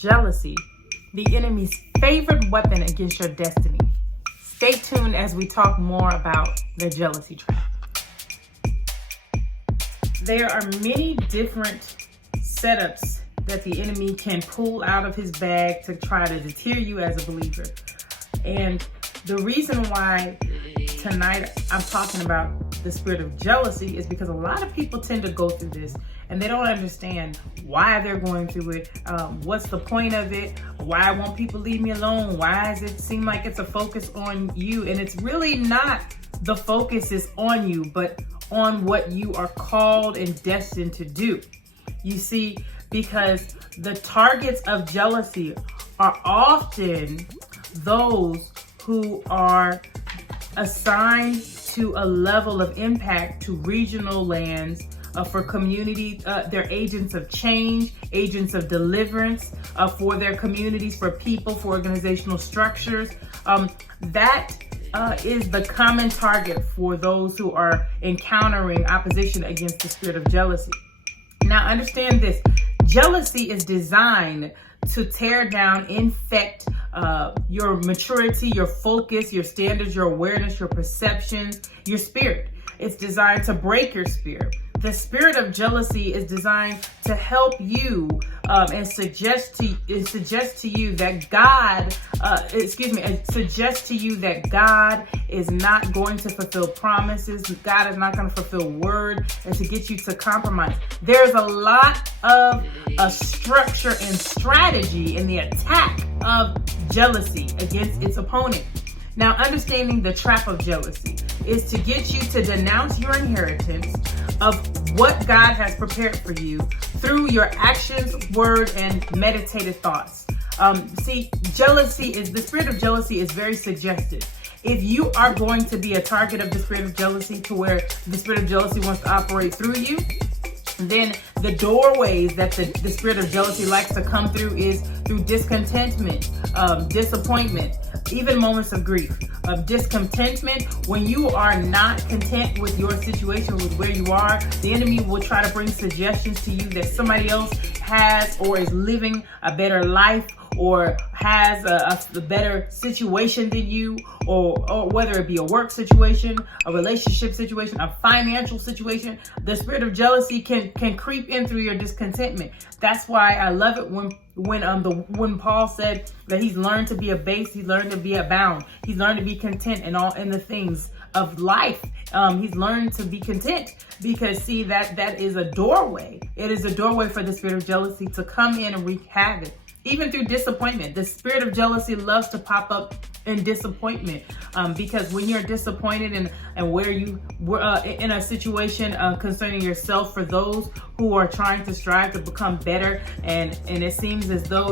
Jealousy, the enemy's favorite weapon against your destiny. Stay tuned as we talk more about the jealousy trap. There are many different setups that the enemy can pull out of his bag to try to deter you as a believer. And the reason why tonight I'm talking about the spirit of jealousy is because a lot of people tend to go through this and they don't understand why they're going through it. What's the point of it? Why won't people leave me alone? Why does it seem like it's a focus on you? And it's really not the focus is on you, but on what you are called and destined to do. You see, because the targets of jealousy are often those who are assigned to a level of impact to regional lands, for community, they're agents of change, agents of deliverance, for their communities, for people, for organizational structures. That is the common target for those who are encountering opposition against the spirit of jealousy. Now understand this, jealousy is designed to tear down, infect your maturity, your focus, your standards, your awareness, your perceptions, your spirit. It's designed to break your spirit. The spirit of jealousy is designed to help you and suggest to you that God, suggest to you that God is not going to fulfill promises. God is not going to fulfill word, and to get you to compromise. There's a lot of structure and strategy in the attack of jealousy against its opponent. Now, understanding the trap of jealousy is to get you to denounce your inheritance of what God has prepared for you through your actions, word, and meditated thoughts. The spirit of jealousy is very suggestive. If you are going to be a target of the spirit of jealousy to where the spirit of jealousy wants to operate through you, then the doorways that the spirit of jealousy likes to come through is through discontentment, disappointment, even moments of grief, of discontentment. When you are not content with your situation, with where you are, the enemy will try to bring suggestions to you that somebody else has or is living a better life or has a better situation than you, or whether it be a work situation, a relationship situation, a financial situation. The spirit of jealousy can creep in through your discontentment. That's why I love it when Paul said that he's learned to be abased, he's learned to be abound, he's learned to be content in the things of life. He's learned to be content, because see, that is a doorway. It is a doorway for the spirit of jealousy to come in and wreak havoc. Even through disappointment, the spirit of jealousy loves to pop up in disappointment, because when you're disappointed and where you were in a situation concerning yourself, for those who are trying to strive to become better, and it seems as though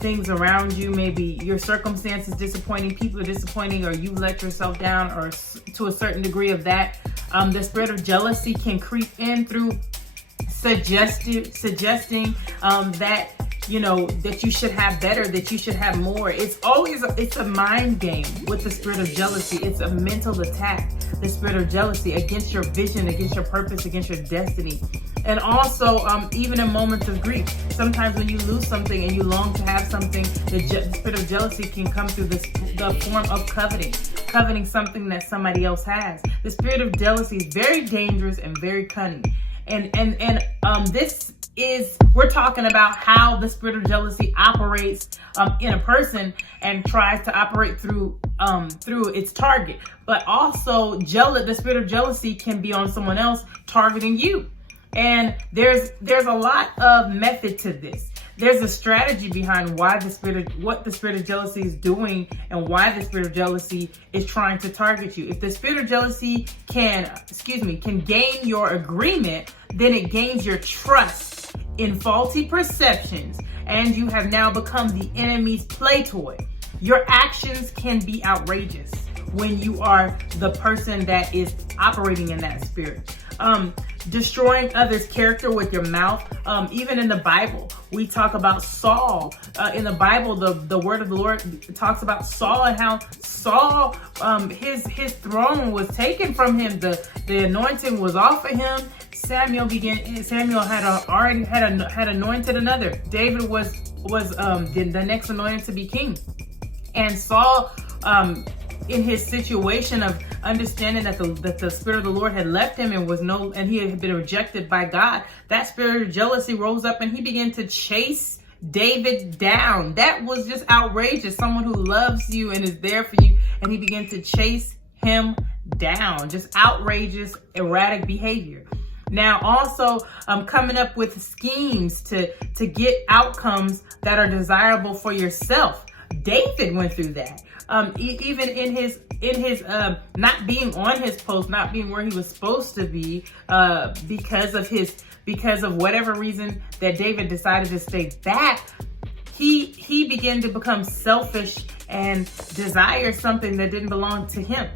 things around you, maybe your circumstances disappointing, people are disappointing, or you let yourself down, or to a certain degree of that, the spirit of jealousy can creep in through suggesting that that you should have better, that you should have more. It's a mind game with the spirit of jealousy. It's a mental attack, the spirit of jealousy, against your vision, against your purpose, against your destiny. And also, even in moments of grief, sometimes when you lose something and you long to have something, the spirit of jealousy can come through the form of coveting something that somebody else has. The spirit of jealousy is very dangerous and very cunning. We're talking about how the spirit of jealousy operates in a person and tries to operate through its target. But also, the spirit of jealousy can be on someone else targeting you. And there's a lot of method to this. There's a strategy behind what the spirit of jealousy is doing, and why the spirit of jealousy is trying to target you. If the spirit of jealousy can gain your agreement, then it gains your trust in faulty perceptions, and you have now become the enemy's play toy. Your actions can be outrageous when you are the person that is operating in that spirit. destroying others' character with your mouth. Even in the Bible, we talk about Saul. In the Bible, the word of the Lord talks about Saul and how Saul, his throne was taken from him. The anointing was off of him. Samuel had anointed another. David was the next anointed to be king. And Saul, in his situation of understanding that the Spirit of the Lord had left him and he had been rejected by God, that spirit of jealousy rose up and he began to chase David down. That was just outrageous. Someone who loves you and is there for you, and he began to chase him down. Just outrageous, erratic behavior. Now, also coming up with schemes to get outcomes that are desirable for yourself. David went through that. Even in his not being on his post, not being where he was supposed to be, because of whatever reason that David decided to stay back, he began to become selfish and desire something that didn't belong to him.